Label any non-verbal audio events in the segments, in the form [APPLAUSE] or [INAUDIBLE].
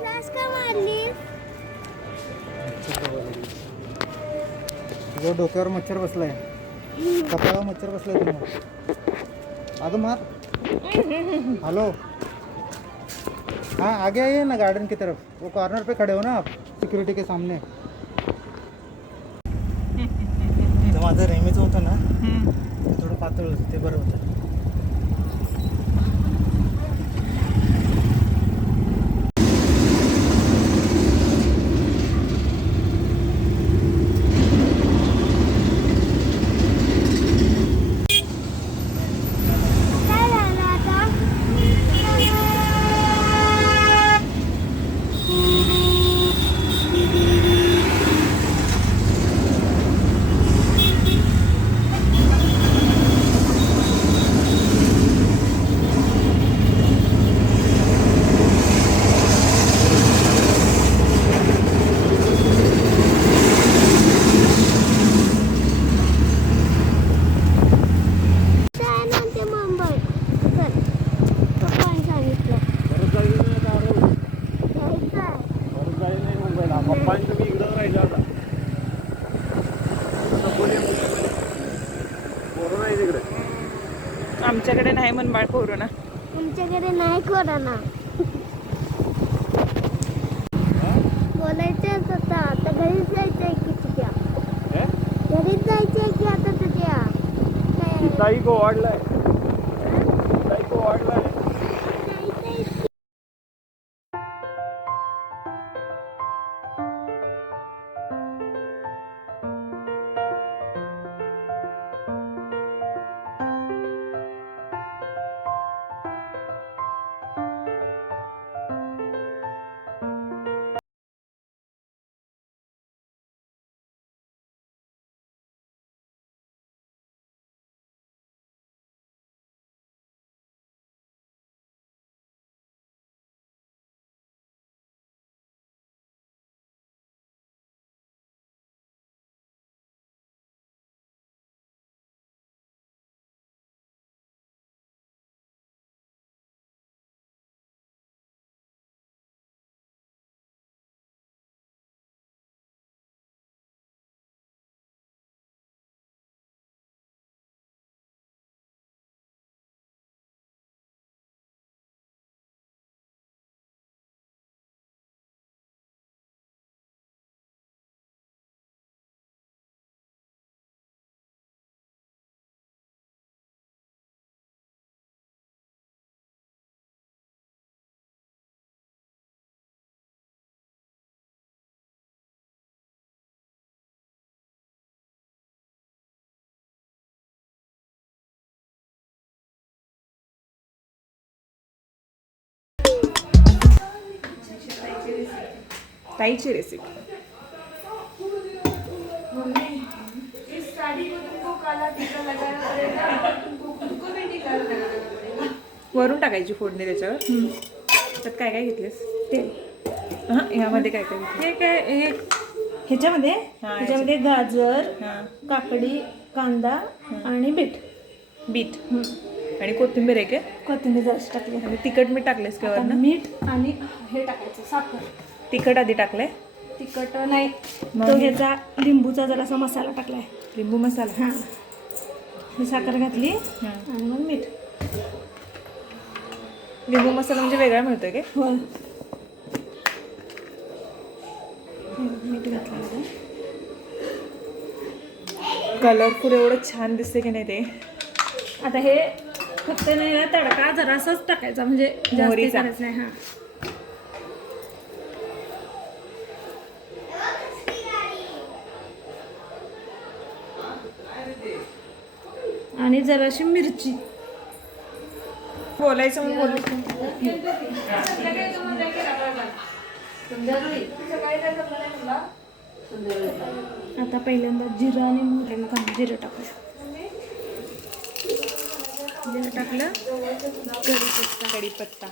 Flash का मारली? तुझ्या डोक्यावर मच्छर बसलाय. कपाळावर मच्छर बसलाय तुम्हाला अगं मार. हेलो. हाँ आगे आइए ना गार्डन की तरफ. वो कॉर्नर पे खड़े हो ना आप. सिक्युरिटी के सामने. [LAUGHS] माझं नेहमीचं होतं ना. थोडं पातळ होतं ते बरं होतं काय झालं आता काय म्हणते मुंबई चल पप्पाने सांगितलं यायचं आहे. आमच्याकडे नाही म्हण बाळ कोरोना तुमच्याकडे नाही कोरोना बोलायचंच होतं आता घरीच जायचंय की तुझ्या. घरीच जायचंय की आता तुझ्या? काय ताई को वाढलाय. ताई को वाढलाय. ताईची रेसिपी वरून टाकायची फोडणी त्याच्यावर. त्यात काय काय घेतलेस तेल. हा ह्यामध्ये काय काय घेतलं हे काय हे ह्याच्यामध्ये? ह्याच्यामध्ये गाजर हां. काकडी कांदा आणि बीट. बीट. आणि कोथिंबीर आहे काय? कोथिंबीर जराशी टाकली. आणि तिखट मीठ टाकलेस का वरनं मीठ आणि हे टाकायचं साखर. तिखट आधी टाकलंय. तिखट नाही. मग तो ह्याचा लिंबूचा जरासा मसाला टाकलाय. लिंबू मसाला. हां. ही साखर घातली आणि मग मीठ. लिंबू मसाला म्हणजे वेगळा मिळतोय काय? हो मीठ घातलं कलरफुल एवढं छान दिसते की नाही ते? आता हे फक्त नाही ना तडका जरासाच टाकायचा म्हणजे जास्त मोहरीचा. करायचं नाही हां. आणि जराशी मिरची. बोलायचं म्हणून बोलायचं आता पहिल्यांदा जिरं आणि मोहरीनं कांदा जिरं टाकूया. जिरं टाकलं कढीपत्ता. कढीपत्ता.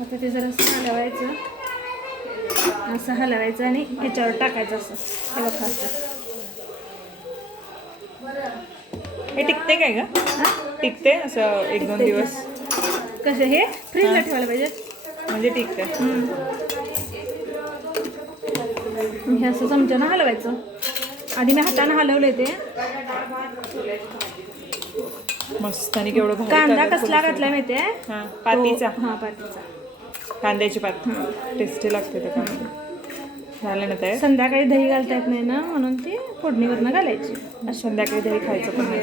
आता ते जरासं हलवायचं. असं हलवायचं आणि ह्याच्यावर टाकायचं असं. हे बघा असं हे टिकते काय का टिकते असं एक दोन टिकते. दिवस? कसे हे? फ्रीजला ठेवायला पाहिजे? म्हणजे आहे हे असं चमच्यानं हलवायचं. आधी मी हाताने हलवले ते. मस्त आणि केवढं कांदा कसला. घातला माहितीये? हा पातीचा. हा पातीचा. कांद्याची पात. टेस्टी लागते ते कांदा झालं ना तयार संध्याकाळी दही घालता येत नाही ना म्हणून ती फोडणीवरनं घालायची. संध्याकाळी दही खायचं पण नाही.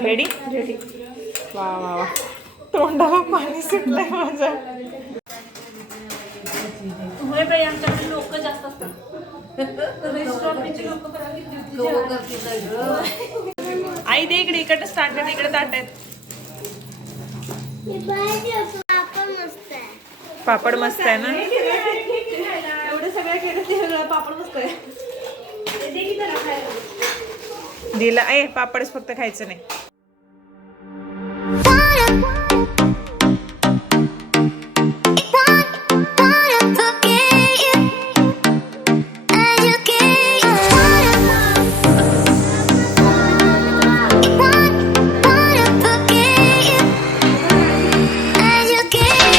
रेडी रेडी वा वा वा. तोंडाला पाणी सुटलंय माझ्या. होय बाई आमच्याकडे लोक जास्त असतात. रेस्टॉरंटचे लोक आई दे इकडे इकडे स्टार्ट आहे इकडे ताट आहेत. पापड मस्त आहे ना? एवढे सगळे केलं ते पापड मस्त आहे. दिला. ए पापडच फक्त खायचं नाही. Thank you.